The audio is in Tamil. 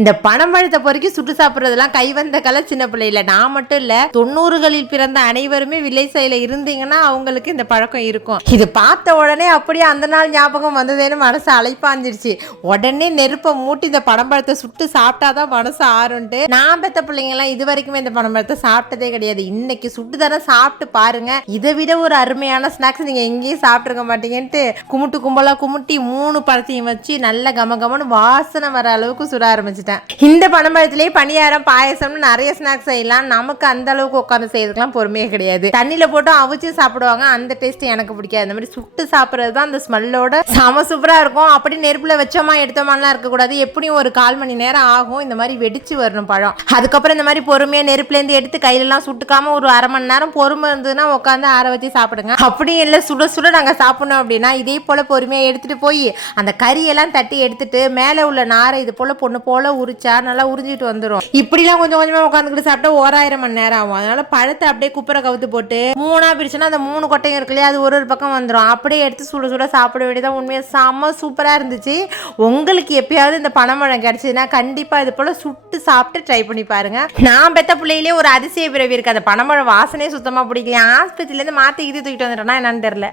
இந்த பனம்பழத்தை பொறுக்கி சுட்டு சாப்பிட்றதெல்லாம் கை வந்த கலை சின்ன பிள்ளையில. நான் மட்டும் இல்ல தொண்ணூறுகளில் பிறந்த அனைவருமே வில்லை சைல இருந்தீங்கன்னா அவங்களுக்கு இந்த பழக்கம் இருக்கும். இது பார்த்த உடனே அப்படியே அந்த நாள் ஞாபகம் வந்ததேன்னு மனசு அழைப்பாஞ்சிருச்சு உடனே நெருப்பை மூட்டி இந்த பனம்பழத்தை சுட்டு சாப்பிட்டாதான் மனசு ஆறுன்ட்டு நான் பெத்த பிள்ளைங்கலாம் இது வரைக்குமே இந்த பனம்பழத்தை சாப்பிட்டதே கிடையாது. இன்னைக்கு சுட்டு தானே சாப்பிட்டு பாருங்க. இதை விட ஒரு அருமையான ஸ்நாக்ஸ் நீங்க எங்கேயும் சாப்பிட்டுருக்க மாட்டீங்கன்ட்டு. குமுட்டு கும்பலா குமுட்டி மூணு பழத்தையும் வச்சு நல்ல கம கமன்னு வாசனை வர அளவுக்கு சுட ஆரம்பிச்சிட்டேன் இந்த பனம்பழத்திலேயே பணியாரம் பாயசம்னு நிறைய ஸ்நாக்ஸ் செய்யலாம். நமக்கு அந்த அளவுக்கு உட்காந்து செய்யறதுக்குலாம் பொறுமையே கிடையாது. தண்ணியில போட்டு அவிச்சு சாப்பிடுவாங்க. அந்த டேஸ்ட் எனக்கு பிடிக்காது. இந்த மாதிரி சுட்டு சாப்பிட்றது தான் அந்த ஸ்மெல்லோட செம சூப்பராக இருக்கும். அப்படி நெருப்புல வச்சோமா எடுத்தோமாலாம் இருக்கக்கூடாது. எப்படியும் ஒரு கால் மணி நேரம் ஆகும். இந்த மாதிரி வெடிச்சு வரணும் பழம். அதுக்கப்புறம் இந்த மாதிரி பொறுமையாக நெருப்புலேருந்து எடுத்து கையிலலாம் சுட்டுக்காம ஒரு அரை மணி நேரம் பொறுமை இருந்ததுன்னா உட்காந்து ஆற வச்சு சாப்பிடுங்க. அப்படியும் இல்லை சுட சுட நாங்கள் சாப்பிடணும் அப்படின்னா இதே போல் பொறுமையாக எடுத்துகிட்டு போய் அந்த கறியெல்லாம் தட்டி எடுத்துட்டு மேலே உள்ள நாரை இது போல் பொண்ணு போல் உரிச்சா நல்லா உறிஞ்சிட்டு வந்துடும் இப்படிலாம் கொஞ்சம் கொஞ்சமாக உட்காந்துக்கிட்டு சாப்பிட்டா ஓராயிரம் மணி நேரம் ஆகும். அதனால பழத்தை அப்படியே குப்பரை கவுத்து போட்டு மூணாக பிரிச்சுன்னா அந்த மூணு கொட்டையும் இருக்கு இல்லையா அது ஒரு ஒரு பக்கம் வந்துடும் அப்படியே எடுத்து சுட சுட சாப்பிட வேண்டியதான் உண்மையாக செம்ம சூப்பராக இருந்துச்சு. உங்களுக்கு எப்பயாவது இந்த பனைமழம் கிடச்சிதுன்னா கண்டிப்பாக இது போல் சுட்டு சாப்பிட்டு ட்ரை பண்ணி பாருங்க. நான் பெத்த பிள்ளையிலே ஒரு அதிசய பிறவி இருக்கு. அந்த பனைமழம் வாசனையே சுத்தமாக பிடிக்கல ஆஸ்பத்திரியிலேருந்து மாற்றி இது தூக்கிட்டு வந்துட்டோன்னா என்னன்னு தெரில